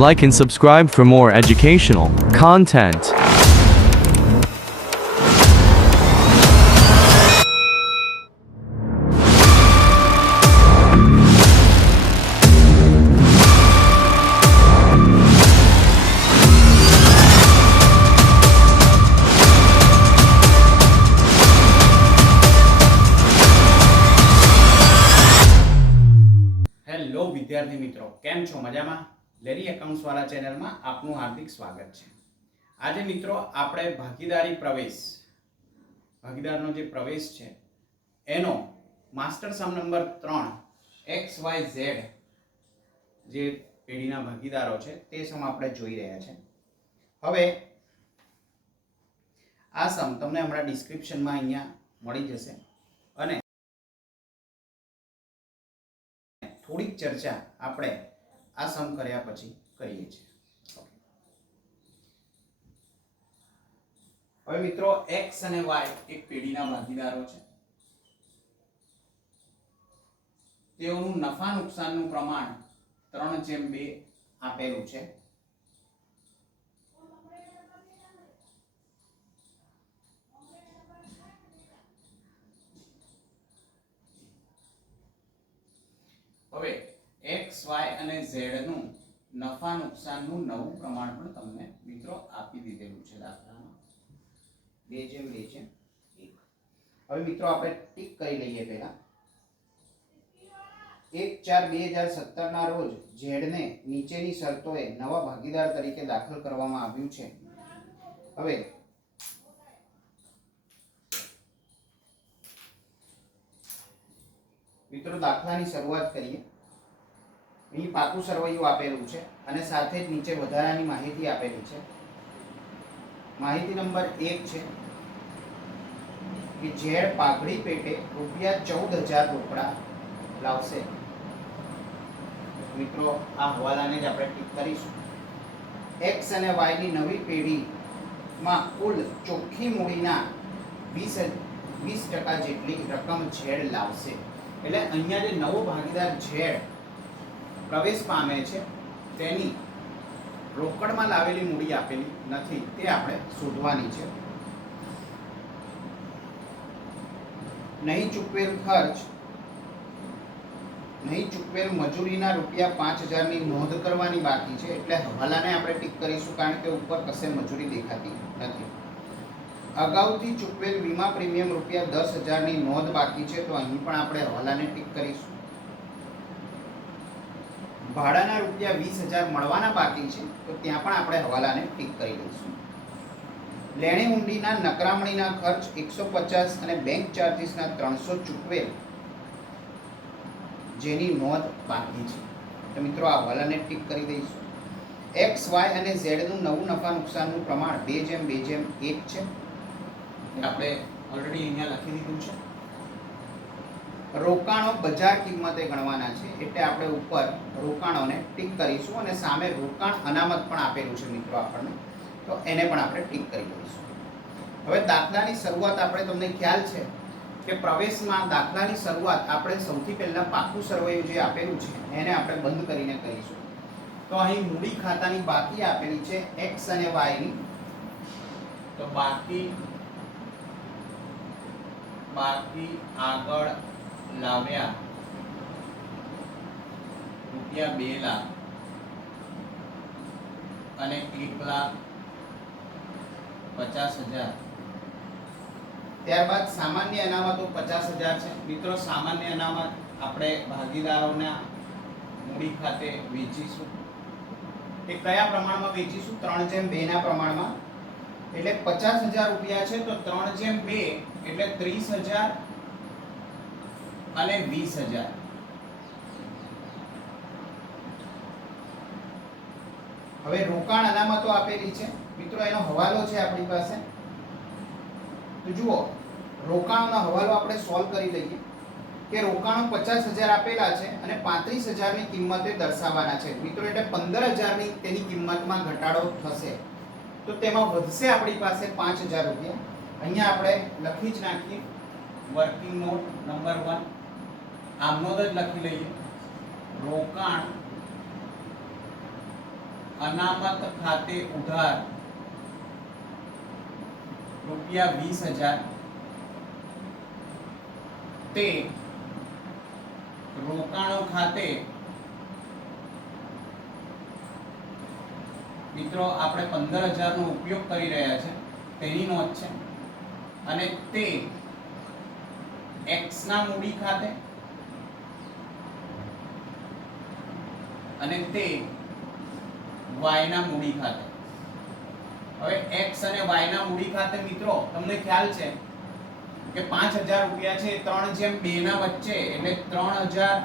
Like and subscribe for more educational content. Hello વિદ્યાર્થી મિત્રો, કેમ છો? મજામાં? લેરી એકાઉન્ટ્સ વાળા ચેનલમાં આપનું હાર્દિક સ્વાગત છે. આજે મિત્રો આપણે ભાગીદારનો જે પ્રવેશ છે એનો માસ્ટર સમ નંબર 3 XYZ જે પેઢીના ભાગીદારો છે તે સમ આપણે જોઈ રહ્યા છે. હવે આ સમ તમને હમણાં ડિસ્ક્રિપ્શનમાં અહીંયા મળી જશે અને થોડીક ચર્ચા આપણે આ સમ કર્યા પછી કરીએ છીએ. હવે મિત્રો x અને y એક પેઢીના ભાગીદારો છે. તેઓનું નફા નુકસાનનું પ્રમાણ 3/2 આપેલું છે. હવે x, y અને z નું નફા નુકસાનનું નવું પ્રમાણ પણ તમને મિત્રો આપી દીધેલું છે દાખલામાં 2/2. હવે મિત્રો આપણે ટીક કરી લઈએ. પહેલા 1/4/2017 ના રોજ z ને નીચેની શરતોએ નવા ભાગીદાર તરીકે દાખલ કરવામાં આવ્યું છે. હવે મિત્રો દાખલાની શરૂઆત કરીએ. અહીં પાકું સરવૈયું આપેલું છે અને સાથે જ નીચે વધારાની માહિતી આપેલી છે. માહિતી નંબર 1 છે કે ઝેડ પાઘડી પેટે ₹14,000 રોકડા લાવશે. મિત્રો આ હવાલાને જ આપણે ટીક કરીશું. x અને y ની નવી પેઢીમાં કુલ ચોખ્ખી મૂડીના 20% જેટલી રકમ ઝેડ લાવશે. એટલે અહીંયા જે નવો ભાગીદાર ઝેડ પ્રવેશ પામે છે તેની રોકડમાં લાવેલી મૂડી આપેલી નથી, તે આપણે શોધવાની છે. નહીં ચૂકવેલ મજૂરીના ₹5,000 ની નોંધ કરવાની બાકી છે. એટલે હવાલાને આપણે ટીક કરીશું કારણ કે ઉપર કશે મજૂરી દેખાતી નથી. અગાઉથી ચૂકવેલ વીમા પ્રીમિયમ ₹10,000 ની નોંધ બાકી છે, તો અહીં પણ આપણે હવાલાને ટીક કરીશું. ભાડાના ₹20,000 મળવાના બાકી છે, તો ત્યાં પણ આપણે હવાલાને ટીક કરી દઈશું. લેણી ઊંડીના નકરામણીના ખર્ચ 150 અને બેંક ચાર્જીસના 300 ચૂકવેલ જેની નોંધ બાકી છે, તો મિત્રો આ હવાલાને ટીક કરી દઈશું. x, y અને z નું નવું નફા નુકસાનનું પ્રમાણ 2/2 છે. આપણે ઓલરેડી અહીંયા લખી દીધું છે. રોકાણો બજાર કિંમતે ગણવાના છે, એટલે આપણે ઉપર રોકાણોને ટીક કરીશું અને સામે રોકાણ અનામત પણ આપેલું છે મિત્રો આપણને, તો એને પણ આપણે ટીક કરી દઈશું. હવે દાખલાની શરૂઆત આપણે તમને ખ્યાલ છે કે પ્રવેશમાં દાખલાની શરૂઆત આપણે સૌથી પહેલા પાકું સરવૈયું જે આપેલું છે એને આપણે બંધ કરીને કરીશું. તો અહીં મૂડી ખાતાની બાકી આપેલી છે x અને y ની, તો બાકી આગળ લાવ્યા ₹2,00,000 અને 1,50,000. ત્યારબાદ સામાન્ય અનામતો 50,000 છે. મિત્રો સામાન્ય અનામત આપણે ભાગીદારોના મૂડી ખાતે વેચીશું. એ કયા પ્રમાણમાં વેચીશું? 3/2 ના પ્રમાણમાં. એટલે ₹50,000 છે, તો 3/2 એટલે 30,000 અને 20,000. હવે રોકાણ અનામતો આપેલી છે મિત્રો, એનો હવાલો છે આપણી પાસે. તો જુઓ, રોકાણનો હવાલો આપણે સોલ્વ કરી લઈએ કે રોકાણો 50,000 આપેલા છે અને 35,000 ની કિંમતે દર્શાવવાના છે મિત્રો. એટલે 15,000 ની તેની કિંમતમાં ઘટાડો થશે, તો તેમાં વધશે આપણી પાસે ₹5,000. અહીંયા આપણે લખી જ નાખીએ વર્કિંગ નોટ નંબર 1. આમનો જ લખી લઈએ. રોકાણ અનામત ખાતે ઉધાર રૂપિયા 20,000 તે રોકાણો ખાતે મિત્રો આપણે 15,000 નો ઉપયોગ કરી રહ્યા છે તેની નોંધ છે અને તે x ના મૂડી ખાતે અને તે y ના મૂડી ખાતે. હવે x અને y ના મૂડી ખાતે મિત્રો તમને ખ્યાલ છે કે 5,000 રૂપિયા છે 3/2 ના વચ્ચે એટલે 3,000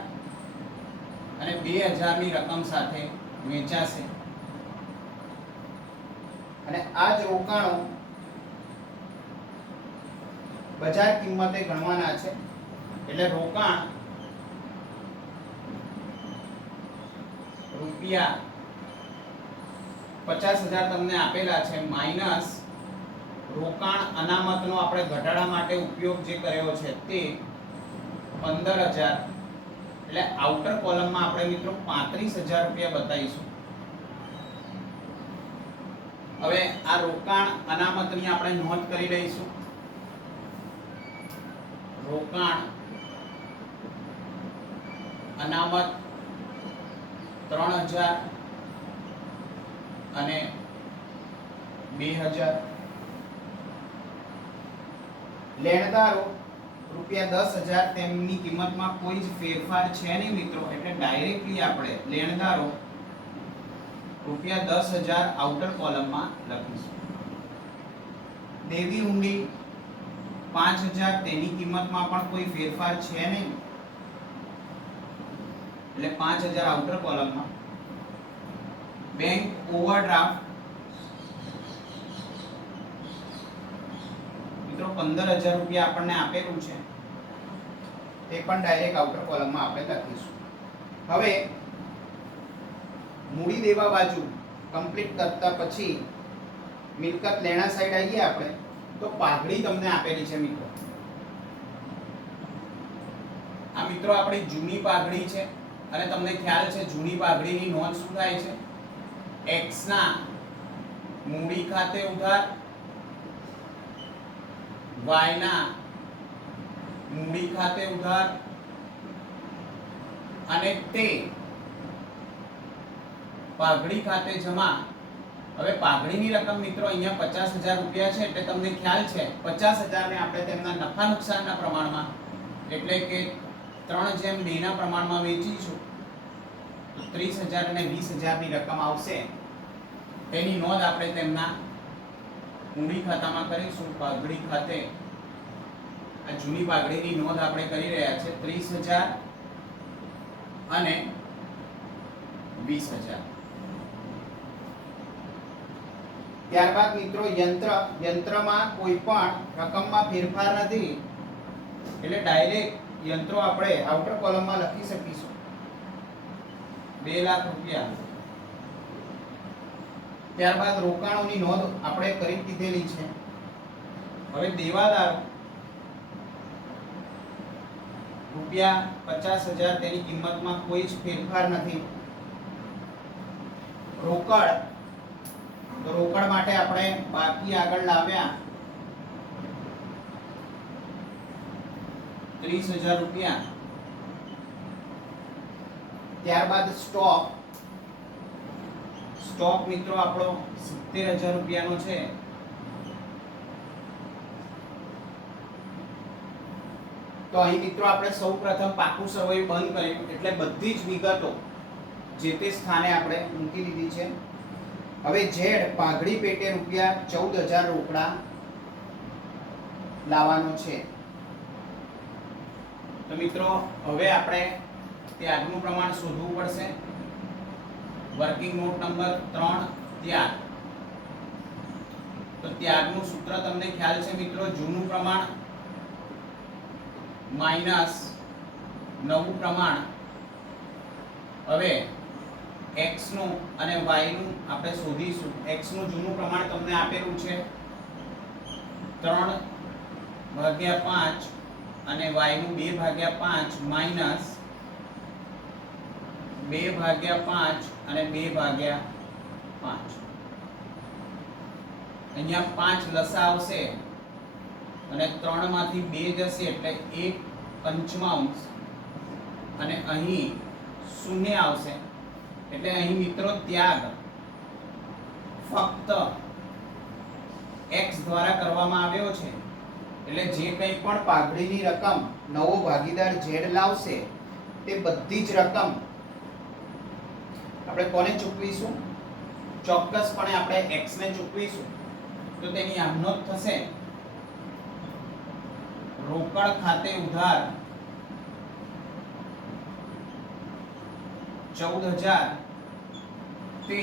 અને 2,000 ની રકમ સાથે વેચાશે અને આ જ રોકાણો બજાર કિંમતે ગણવાના છે એટલે રોકાણ રૂપિયા 50,000 તમને આપેલા છે માઈનસ રોકાણ અનામતનો આપણે ઘટાડા માટે ઉપયોગ જે કર્યો છે તે 15,000 એટલે આઉટર કોલમમાં આપણે મિત્રો 35,000 રૂપિયા બતાવીશું. હવે આ રોકાણ અનામતની આપણે નોંધ કરી લઈશું. રોકાણ અનામત 3,000 અને 2,000. લેણદારો રૂપિયા 10,000 તેમની કિંમતમાં કોઈ જ ફેરફાર છે નહીં મિત્રો એટલે ડાયરેક્ટલી આપણે લેણદારો રૂપિયા 10,000 આઉટર કોલમમાં લખીશું. દેવી હુંડી 5,000 તેની કિંમતમાં પણ કોઈ ફેરફાર છે નહીં એટલે 5,000 આઉટર કોલમમાં. બેંક ઓવરડ્રાફ્ટ મિત્રો 15,000 રૂપિયા આપણને આપેલું છે તે પણ ડાયરેક્ટ આઉટર કોલમમાં આપણે લખીશું. હવે મૂડી દેવા બાજુ કમ્પ્લીટ કરતા પછી મિલકત લેણા સાઈડ આવીએ આપણે તો પાઘડી તમને આપેલી છે મિત્રો. આ મિત્રો આપણી જૂની પાઘડી છે અને તમને ખ્યાલ છે જૂની પાઘડીની નોંધ શું થાય છે x ના મૂડી ખાતે ઉધાર y ના મૂડી ખાતે ઉધાર અને તે પાઘડી ખાતે જમા. હવે પાઘડીની રકમ મિત્રો અહીંયા 50,000 રૂપિયા છે એટલે તમને ખ્યાલ છે 50,000 ને આપણે તેમના નફા નુકસાનના પ્રમાણમાં એટલે કે 3/2 ના પ્રમાણમાં વેચીશું તો 30,000 અને 20,000 ની રકમ આવશે. તેની નોંધ આપણે તેમના મૂડી ખાતામાં કરીશું. પાઘડી ખાતે આ જૂની પાઘડીની નોંધ આપણે કરી રહ્યા છે 30,000 અને 20,000. ત્યારબાદ મિત્રો યંત્રમાં કોઈ પણ રકમમાં ફેરફાર નથી એટલે ડાયરેક્ટ યંત્રો આપણે આઉટર કોલમમાં લખી શકીશું 2 લાખ રૂપિયા. ત્યારબાદ રોકાણોની નોંધ આપણે કરી દીધેલી છે. હવે દેવાદારો રૂપિયા 50,000 તેની કિંમતમાં કોઈ જ ફેરફાર નથી. રોકડ તો રોકડ માટે આપણે બાકી આગળ લાવ્યા 30,000 રૂપિયા. ત્યારબાદ સ્ટોક મિત્રો આપણો 70,000 રૂપિયાનો છે. તો અહીં મિત્રો આપણે સૌપ્રથમ પાકું સરવૈયું બંધ કર્યું એટલે બધી જ વિગતો જે તે સ્થાને આપણે મૂકી દીધી છે. હવે ઝેડ પાઘડી પેટે રૂપિયા 14,000 રોકડા લાવવાનો છે. તો મિત્રો હવે આપણે ત્યાગનું પ્રમાણ શોધવું પડશે. વર્કિંગ નોટ નંબર 3 ત્યાગ. તો ત્યાગનું સૂત્ર તમને ખ્યાલ છે મિત્રો જૂનું પ્રમાણ માઈનસ નવું પ્રમાણ. હવે x નું અને y નું આપણે શોધીશું. x નું જૂનું પ્રમાણ તમને આપેલું છે 3/5 અને y નું 2/5 માઈનસ 2/5 અને 2/5. 5 અહીંયા 5 લસા આવશે અને 3 માંથી 2 જશે એટલે 1 પંચમાંશ અને અહીં શૂન્ય આવશે એટલે અહીં મિત્રો ત્યાગ ફક્ત x દ્વારા કરવામાં આવ્યો છે એટલે જે કંઈ પણ પાઘડીની રકમ નવો ભાગીદાર z લાવશે તે બધી જ રકમ આપણે કોને ચૂકવીશું? ચોક્કસપણે આપણે x ને ચૂકવીશું. તો તેની આમનોંધ થશે રોકડ ખાતે ઉધાર 14000 તે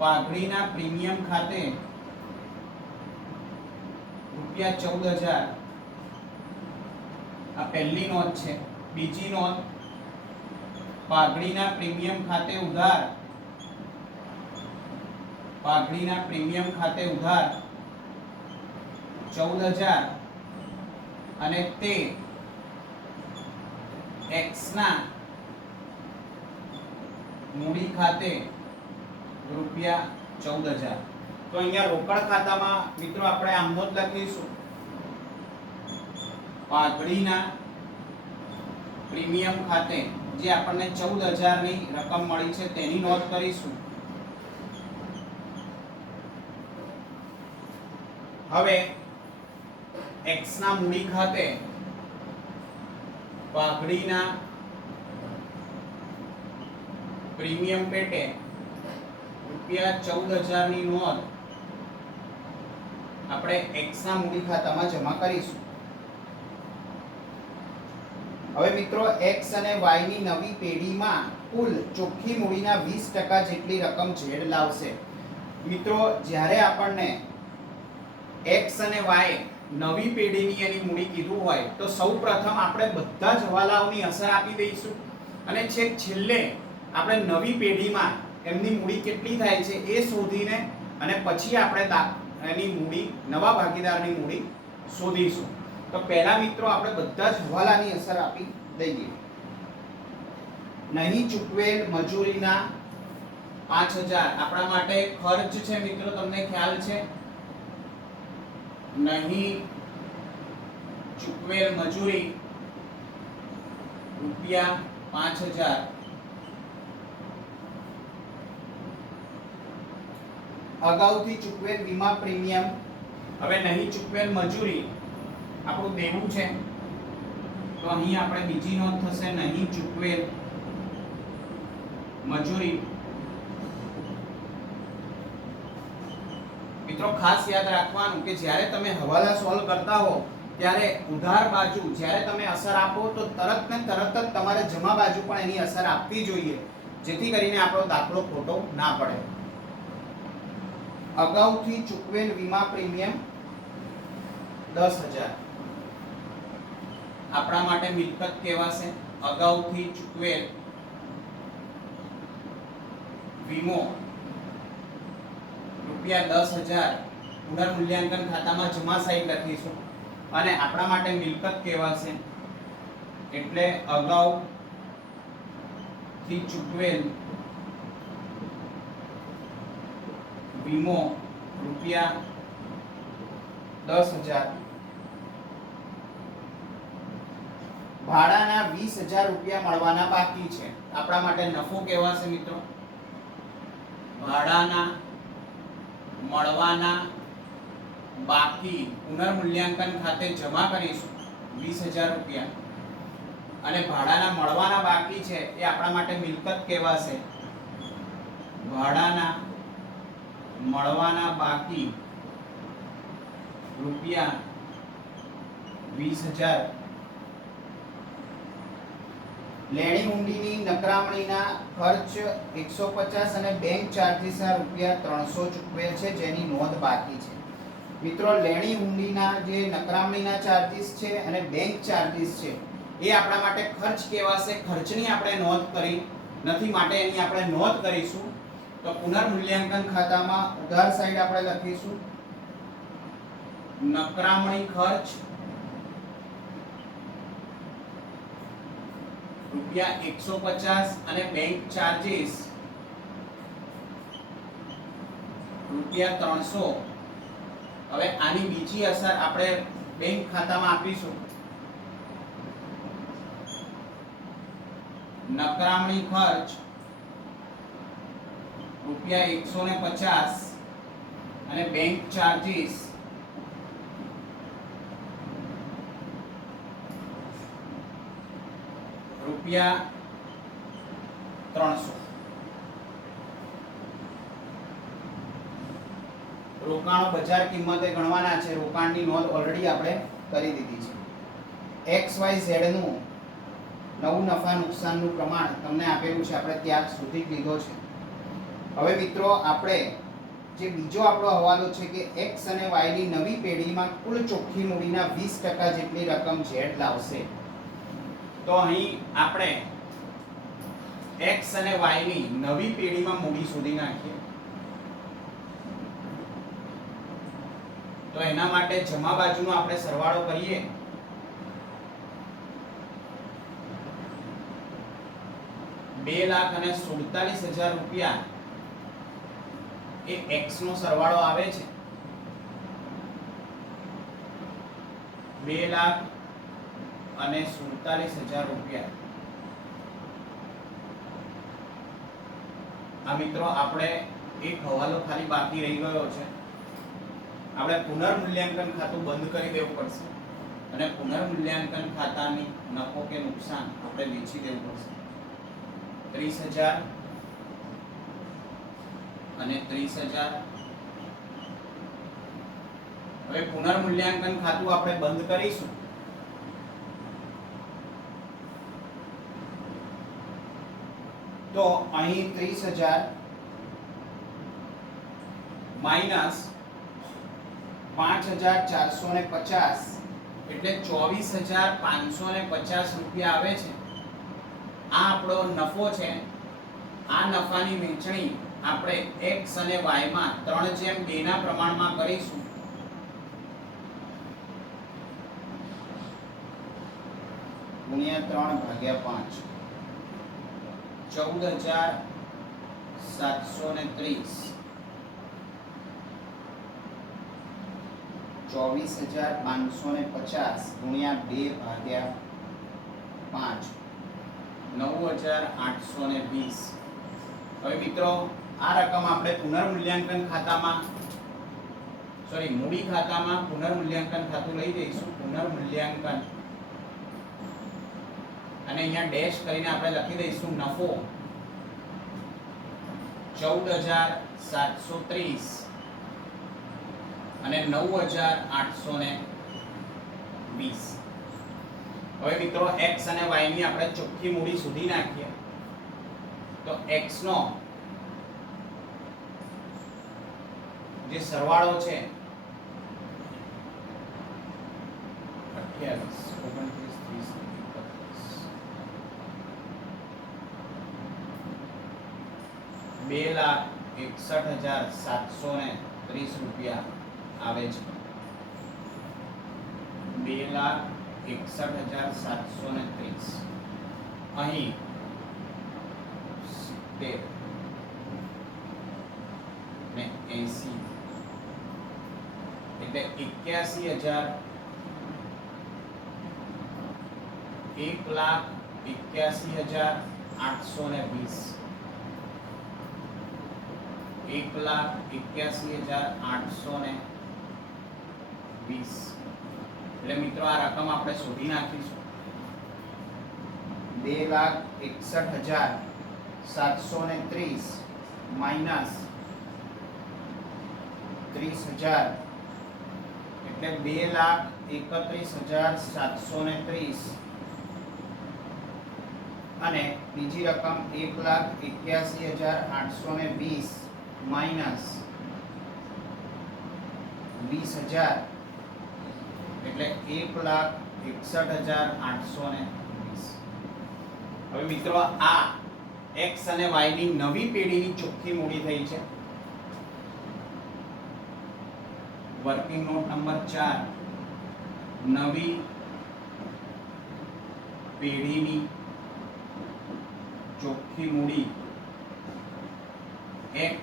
પાઘડીના પ્રીમિયમ ખાતે રૂપિયા 14000. આ પહેલી નોંધ છે. બીજી નોંધ, પાઘડીના પ્રીમિયમ ખાતે ઉધાર 14000 અને તે x ના મૂડી ખાતે રૂપિયા 14000. તો અહીંયા રોકડ ખાતામાં મિત્રો આપણે આમ નોંધ લખીશું પાઘડીના પ્રીમિયમ ખાતે જે આપણને 14000 ની રકમ મળી છે તેની નોંધ કરીશું. હવે x ના મૂડી ખાતે પાઘડીના પ્રીમિયમ પેટે રૂપિયા 14000 ની નોંધ આપણે x ના મૂડી ખાતામાં જમા કરીશું. હવે મિત્રો x અને y ની નવી પેઢીમાં કુલ ચોખ્ખી મૂડીના 20% જેટલી રકમ z લાવશે. મિત્રો જ્યારે આપણને x અને y નવી પેઢીની એની મૂડી કીધું હોય તો સૌપ્રથમ આપણે બધા જ હવાલાઓની અસર આપી દઈશું અને છેલ્લે આપણે નવી પેઢીમાં એમની મૂડી કેટલી થાય છે એ શોધીને અને પછી આપણે એની મૂડી નવા ભાગીદારની મૂડી શોધીશું. તો પહેલા મિત્રો આપણે બધા જ હવાલાની અસર આપી દઈએ. નહીં ચૂકવેલ મજૂરીના 5000 આપણા માટે ખર્ચ છે મિત્રો, તમને ખ્યાલ છે. નહીં ચૂકવેલ મજૂરી રૂપિયા 5000. અગાઉથી ચૂકવેલ વીમા પ્રીમિયમ. હવે નહીં ચૂકવેલ મજૂરી આપણું દેવું છે તો અહીં આપણે બીજી નોંધ થશે નહીં ચૂકવેલ મજૂરી. મિત્રો ખાસ યાદ રાખવાનું કે જ્યારે તમે હવાલા સોલ્વ કરતા હો ત્યારે ઉધાર બાજુ જ્યારે તમે અસર આપો તો તરત ને તરત જ તમારે જમા બાજુ પણ એની અસર આપવી જોઈએ જેથી કરીને આપણો દાખલો ખોટો ના પડે. અગાઉથી ચૂકવેલ વીમા પ્રીમિયમ 10000 આપણા માટે મિલકત કહેવાશે. અગાઉથી ચૂકવેલ વીમો રૂપિયા 10000 પુનર્મૂલ્યાંકન ખાતામાં જમા સાઈડ લખીશું અને આપણા માટે મિલકત કહેવાશે. એટલે અગાઉથી ચૂકવેલ વીમો રૂપિયા 10000. ભાડાના 20000 રૂપિયા મળવાના બાકી છે આપણા માટે નફો કહેવાશે મિત્રો. ભાડાના મળવાના બાકી પુનર્મૂલ્યાંકન ખાતે જમા કરીશું 20000 રૂપિયા અને ભાડાના મળવાના બાકી છે એ આપણા માટે મિલકત કહેવાશે. ભાડાના મળવાના બાકી રૂપિયા 20000. લેણી ઊંડીની નકરામણીના ખર્ચ 150 અને બેંક ચાર્જીસના રૂપિયા 300 ચૂકવેલ છે જેની નોંધ બાકી છે. મિત્રો લેણી ઊંડીના જે નકરામણીના ચાર્જીસ છે અને બેંક ચાર્જીસ છે એ આપણા માટે ખર્ચ કહેવાશે. ખર્ચની આપણે નોંધ કરી નથી માટે એની આપણે નોંધ કરીશું. તો પુનર્મૂલ્યાંકન ખાતામાં ઉધાર સાઈડ આપણે લખીશું નકરામણી ખર્ચ રૂપિયા 150 અને બેંક ચાર્જીસ ₹300. હવે આની બીજી અસર આપણે બેંક ખાતામાં આપીશું. નકરામણી ખર્ચ ₹150 અને બેંક ચાર્જીસ ₹300. રોકાણો બજાર કિંમતે ગણવાના છે. રોકાણની નોંધ ઓલરેડી આપણે કરી દીધી છે. XYZ નું નવું નફા નુકસાનનું પ્રમાણ તમને આપેલું છે, આપણે ત્યાં સુધી લીધો છે. હવે મિત્રો આપણે જે બીજો આપણો હવાલો છે કે X અને Y ની નવી પેઢીમાં કુલ ચોખ્ખી મૂડીના 20% જેટલી રકમ Z લાવશે. તો અહીં આપણે X અને Y ની નવી પેઢીમાં મૂડી શોધી નાખીએ. તો એના માટે જમા બાજુનો આપણે સરવાળો કરીએ. ₹2,47,000 એ X નો સરવાળો આવે છે. ₹2,47,000. આ મિત્રો આપણે એક હવાલો ખાલી બાકી રહી ગયો છે. આપણે પુનર્મૂલ્યાંકન ખાતું બંધ કરી દેવું પડશે અને પુનર્મૂલ્યાંકન ખાતાની નફો કે નુકસાન આપણે વેચી દેવું પડશે. 30,000 અને 30,000. હવે પુનર્મૂલ્યાંકન ખાતું આપણે બંધ કરીશું. તો અહીં 30,000 માઈનસ 5,450 એટલે 24,550 રૂપિયા આવે છે. આ આપણો નફો છે. આ નફાની વહેંચણી આપણે X અને Y માં 3/2 ના પ્રમાણમાં કરીશું. ગુણ્યા 3/5 14,730 24,550 ગુણ્યા 2/5 9,820. હવે મિત્રો આ રકમ આપણે પુનર્મૂલ્યાંકન ખાતામાં મૂડી ખાતામાં પુનર્મૂલ્યાંકન ખાતું લઈ જઈશું. પુનર્મૂલ્યાંકન અને અહીંયા ડેશ કરીને આપણે લખી દઈશું નફો 14,730 અને 9,820. હવે મિત્રો X અને Y ની આપણે ચોખ્ખી મૂડી શોધી નાખીએ. તો X નો જે સરવાળો છે 28, 29, 30, 2,61,730 રૂપિયા આવે છે. 2,61,730. અહીં 70 ને 80 એટલે 81,000 1,81,820 1,81,820. એટલે મિત્રો આ રકમ આપણે શોધી નાખીશું. 2,61,730 માઈનસ 30,000 એટલે 2,31,730 અને બીજી રકમ 1,81,820 માઈનસ 20,000 એટલે 1,61,820. હવે મિત્રો આ X અને Y ની નવી પેઢીની ચોખ્ખી મૂડી થઈ છે. વર્કિંગ નોટ નંબર 4 નવી પેઢીની ચોખ્ખી મૂડી X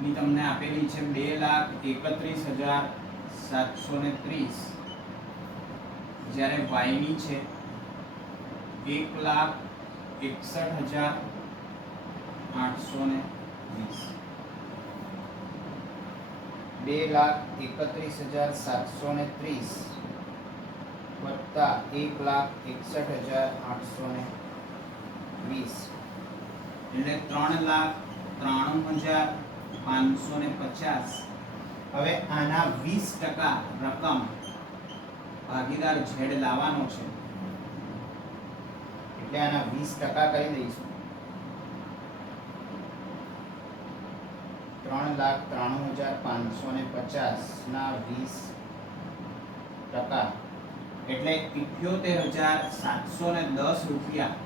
ની તમને આપેલી છે 2,31,730, જ્યારે y ની છે 1,61,820. 2,31,730 વત્તા 1,61,820 એટલે 3,93,550. હવે આના 20% રકમ ભાગીદાર ઝેડ લાવવાનો છે, એટલે આના 20% કરી દઈશું. 3,93,550 ના 20% એટલે 78,710 રૂપિયા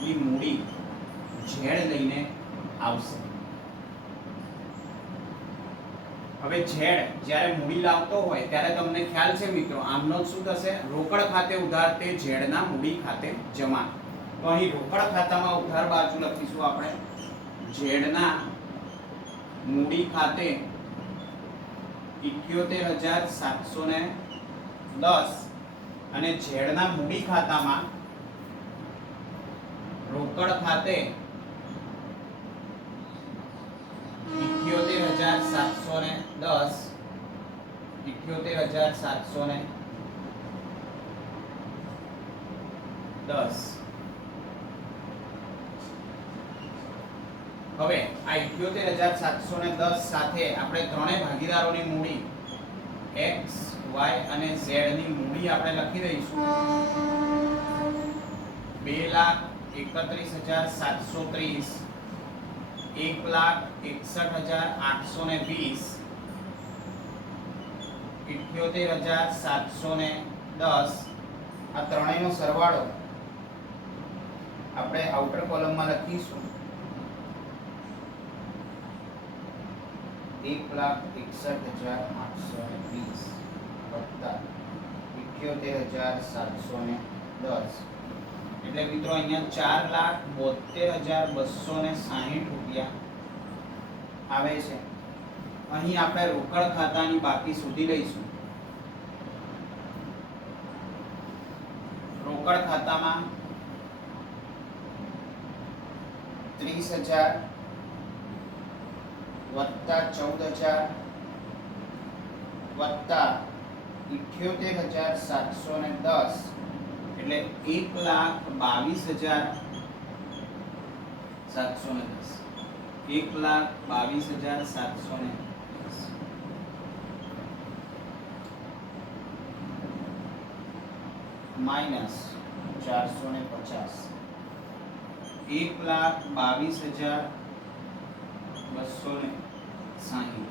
ની મૂડી ઝેડ લઈને આવશે. હવે ઝેડ જ્યારે મૂડી લાવતો હોય ત્યારે તમને ખ્યાલ છે મિત્રો, આમનો શું થશે? રોકડ ખાતે ઉધાર તે ઝેડના મૂડી ખાતે જમા. તો અહીં રોકડ ખાતામાં ઉધાર બાજુ લખીશું આપણે ઝેડના મૂડી ખાતે 78,710 અને ઝેડના મૂડી ખાતામાં રોકડ ખાતે 78,710 હવે આ 78,710 સાથે આપણે ત્રણેય ભાગીદારોની મૂડી x, y અને z ની મૂડી આપણે લખી દઈશું. 2,31,730, 1,61,820, 78,710 આ ત્રણેયનો સરવાળો આપણે આઉટર કોલમમાં લખીશું. 1,61,820 વત્તા 78,710 એટલે મિત્રો અહીંયા 4,72,260 રૂપિયા આવે છે. અહીં આપણે રોકડ ખાતાની બાકી શોધી લઈશું. રોકડ ખાતામાં 30,000 વત્તા 14,000 વત્તા 78,710 એટલે 1,22,710. 1,22,710 માઇનસ 450. 1,22,260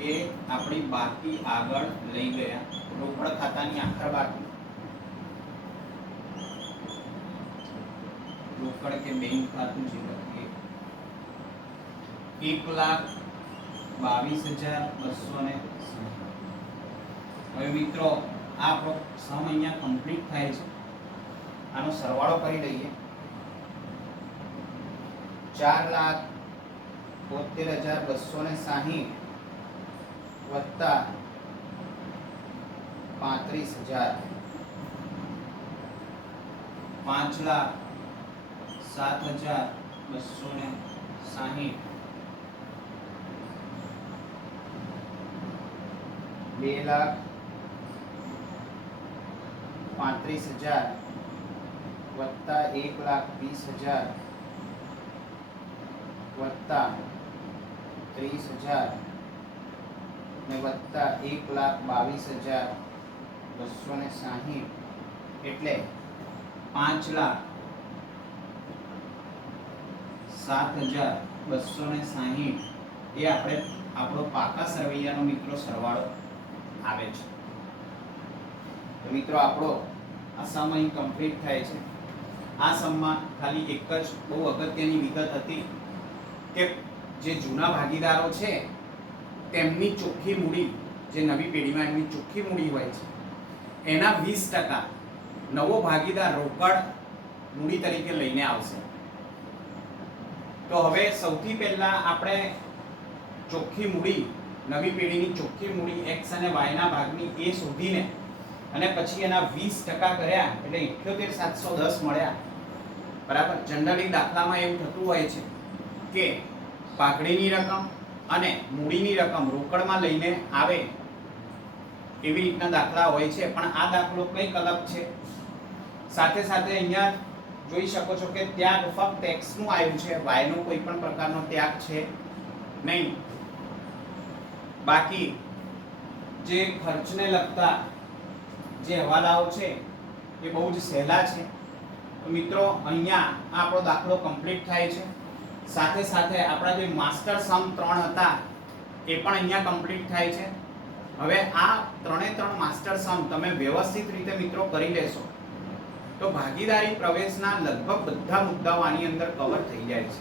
એ આપણી બાકી આગળ લઈ ગયા. રોકડ ખાતાની આખર બાકી રોકડ કે બેંક ખાતું છે 1,22,260. હવે મિત્રો આ આપણો સમ અહીંયા કમ્પ્લીટ થાય છે. આનો સરવાળો કરી લઈએ. 4,72,260 વત્તા 35,000 5,07,260 2,35,000 વત્તા 1,20,000 વત્તા 30,000 ને વત્તા 1,22,260 એટલે 5,07,260 એ આપણે આપણો પાકા સરવૈયાનો મિત્રો સરવાળો આવે છે. તો મિત્રો આપણો આ સમ અહીં કમ્પ્લીટ થાય છે. આ સમમાં ખાલી એક જ બહુ અગત્યની વિગત હતી કે જે જૂના ભાગીદારો છે તેમની ચોખ્ખી મૂડી, જે નવી પેઢીમાં એમની ચોખ્ખી મૂડી હોય છે, એના 20% નવો ભાગીદાર રોકડ મૂડી તરીકે લઈને આવશે. તો હવે સૌથી પહેલા આપણે ચોખ્ખી મૂડી, નવી પેઢીની ચોખ્ખી મૂડી x અને y ના ભાગની એ શોધીને અને પછી એના 20% કર્યા એટલે 78710 મળ્યા. બરાબર. જનરલી દાખલામાં એવું થતું હોય છે કે પાઘડીની રકમ અને મૂડીની રકમ રોકડમાં લઈને આવે એવી રીતના દાખલા હોય છે, પણ આ દાખલો કંઈક અલગ છે. સાથે સાથે અહીંયા જોઈ શકો છો કે ત્યાગ ફક્ત x નું આવ્યું છે, y નો કોઈ પણ પ્રકારનો ત્યાગ છે નહીં. બાકી જે ખર્ચને લગતા જે હવાલાઓ છે એ બહુ જ સહેલા છે. તો મિત્રો અહીંયા આપણો દાખલો કમ્પ્લીટ થાય છે. સાથે સાથે આપણા જે માસ્ટર સમ 3 હતા એ પણ અહીંયા કમ્પ્લીટ થાય છે. હવે આ 3 માસ્ટર સમ તમે વ્યવસ્થિત રીતે મિત્રો કરી લેશો તો ભાગીદારી પ્રવેશના લગભગ બધા મુદ્દાઓ આની અંદર કવર થઈ જાય છે.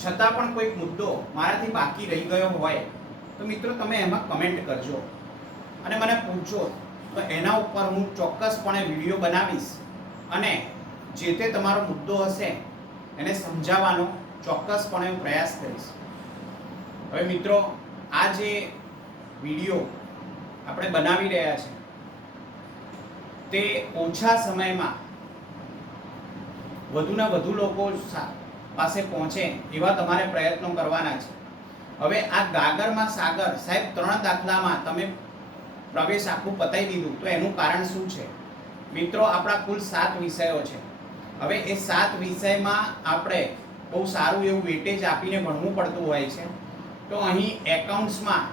છતાં પણ કોઈક મુદ્દો મારાથી બાકી રહી ગયો હોય તો મિત્રો તમે એમાં કમેન્ટ કરજો અને મને પૂછજો, તો એના ઉપર હું ચોક્કસપણે વિડીયો બનાવીશ અને જે તે તમારો મુદ્દો હશે એને સમજાવવાનો ચોક્કસપણે હું પ્રયાસ કરીશ. હવે મિત્રો આ જે વિડીયો આપણે બનાવી રહ્યા છે તે ઓછા સમયમાં વધુના વધુ લોકો પાસે પહોંચે એવા તમારે પ્રયત્નો કરવાના છે. હવે આ ગાગરમાં સાગર સાહેબ 3 દાખલામાં તમે પ્રવેશ આખું પતાવી દીધું, તો એનું કારણ શું છે? મિત્રો આપણા કુલ 7 વિષયો છે. હવે એ 7 વિષયમાં આપણે બહુ સારું એવું વેટેજ આપીને ભણવું પડતું હોય છે. તો અહીં એકાઉન્ટ્સમાં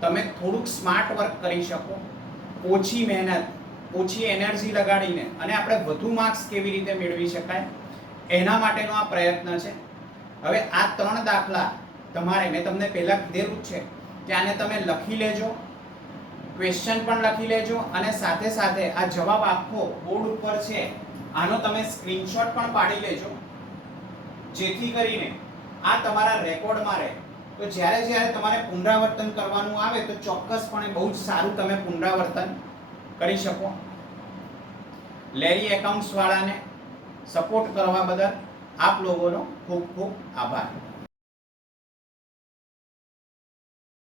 તમે થોડુંક સ્માર્ટ વર્ક કરી શકો, ઓછી મહેનત, ઓછી એનર્જી લગાડીને અને આપણે વધુ માર્ક્સ કેવી રીતે મેળવી શકાય એના માટેનો આ પ્રયત્ન છે. હવે આ 3 દાખલા તમારે મેં તમને પહેલા કીધેલું જ છે કે આને તમે લખી લેજો, ક્વેશ્ચન પણ લખી લેજો અને સાથે સાથે આ જવાબ આખો બોર્ડ ઉપર છે આનો તમે સ્ક્રીનશોટ પણ પાડી લેજો, જેથી કરીને આ તમારા રેકોર્ડમાં રહે. તો જ્યારે તમારે પુનરાવર્તન કરવાનું આવે તો ચોક્કસપણે બહુ જ સારું તમે પુનરાવર્તન કરી શકો. લેરી એકાઉન્ટ્સ વાળાને સપોર્ટ કરવા બદલ આપ લોકોનો ખૂબ ખૂબ આભાર.